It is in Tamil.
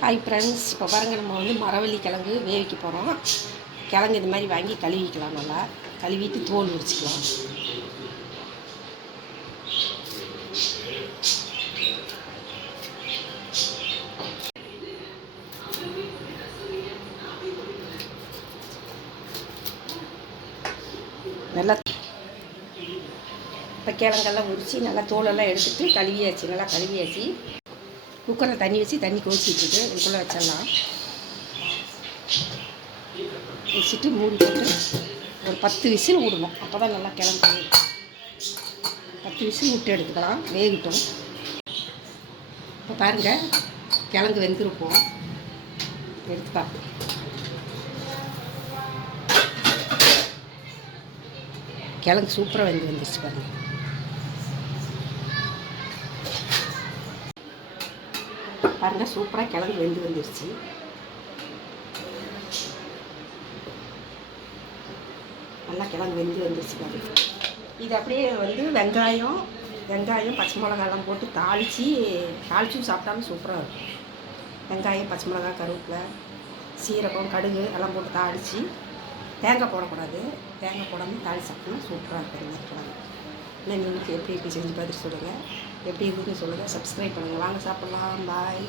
ஹாய் ஃப்ரெண்ட்ஸ், இப்போ பாருங்கள், நம்ம வந்து மரவள்ளி கிழங்கு வேவிக்க போகிறோம். கிழங்கு இது மாதிரி வாங்கி கழுவிக்கலாம். நல்லா கழுவிட்டு தோல் உரிச்சிக்கலாம். நல்லா இப்போ கிழங்கெல்லாம் உரித்து நல்லா தோலெல்லாம் எடுத்துகிட்டு கழுவியாச்சு. நல்லா கழுவியாச்சு. குக்கரில் தண்ணி வச்சு தண்ணி கொதிச்சிட்ருக்கு. இதுக்குள்ளே வச்சிடலாம். வச்சுட்டு மூடி போட்டு ஒரு 10 விசில் விடணும். அப்போ தான் நல்லா கிழங்கு 10 விசில் விட்டு எடுத்துக்கலாம். வேகட்டும். இப்போ பாருங்கள், கிழங்கு வெந்திருப்போம். எடுத்து பார்ப்போம். கிழங்கு சூப்பராக வந்துருச்சு பாருங்கள். பாருங்கள், சூப்பராக கிழங்கு வந்துருச்சு. நல்லா கிழங்கு வந்துருச்சு பாருங்கள். இது அப்படியே வந்து வெங்காயம் பச்சை மிளகாலாம் போட்டு தாளிச்சும் சாப்பிட்டாலும் சூப்பராக இருக்கும். வெங்காயம், பச்சை மிளகா, கருவேப்பிலை, சீரகம், கடுகு எல்லாம் போட்டு தாளித்து, தேங்காய் போடக்கூடாது. தேங்காய் போடாமல் தாளித்து சாப்பிட்டோம்னா சூப்பராக இருக்கும். இந்த கிழங்கு இன்னும் நீங்கள் எப்படி செஞ்சு பார்த்துட்டு சொல்லுங்கள். எப்படி இருக்குதுன்னு சொல்லுங்கள். சப்ஸ்கிரைப் பண்ணுங்கள். வாங்க சாப்பிட்லாம். பாய்.